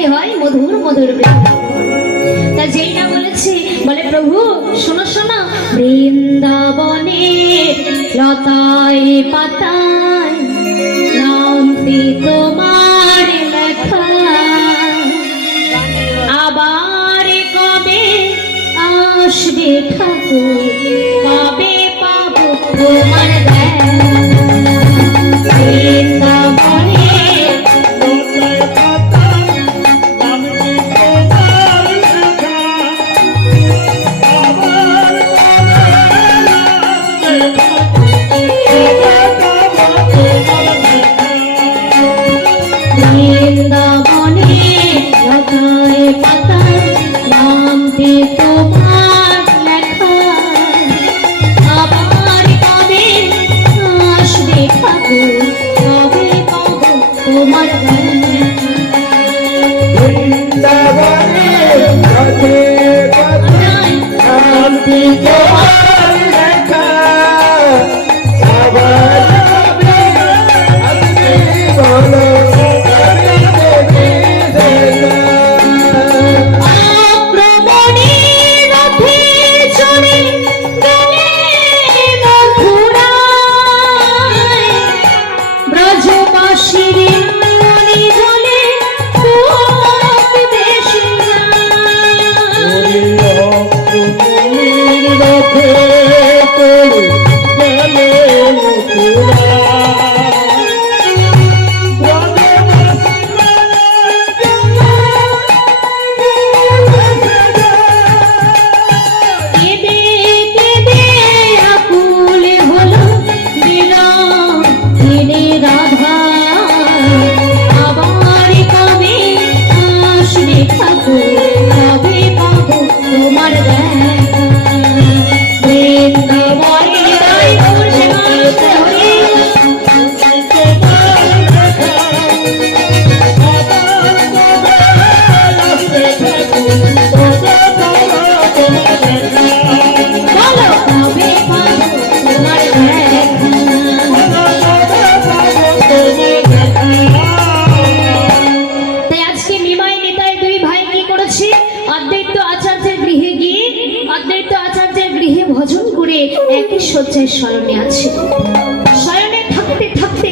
সেটাই হয় মধুর মধুর বৃন্দাবন। তা যেই না বলেছে, বলে প্রভু শোনো শোনো, বৃন্দাবনের লতায় পাতায় নামটি তোমার লেখা, আবার কবে আসবে ঠাকুর, কবে পাবো তোমার দেখা। বৃন্দাবনের লতায় পাতায় নামটি তোমার লেখা, আবার বৃন্দাবনে লতায় পাতায় নামটি তোমার লেখা, আবার কবে আসবে ঠাকুর, কবে পাবো তোমার দেখা। বৃন্দাবনের পথে পথে নামটি তোমার লেখা, আবার কবে আসবে বলো, কবে দেবে দেখা। আক্রমণের রথে চড়ে গেলে মথুরায়, ব্রজবাসীর মনে জ্বলে খুব বেশি রথে করে গেলে মথুরা, কেঁদে কেঁদে আকুল হলো বিরহিণী রাধা, আবার কবে আসবে ঠাকুর, কবে পাবো তোমার দেখা। বৃন্দাবনের ঘুরছে ঘুরছে হরি, বলো কবে পাবো তোমার দেখা। তাই আজকে নিমাই নিতাই দুই ভাই কি করেছে, অদ্বৈত আচার্যের গৃহে গিয়ে অদ্বৈত আচার্যের গৃহে ভজন করে একই শয্যায় শয়নে আছে। শয়নে থাকতে থাকতে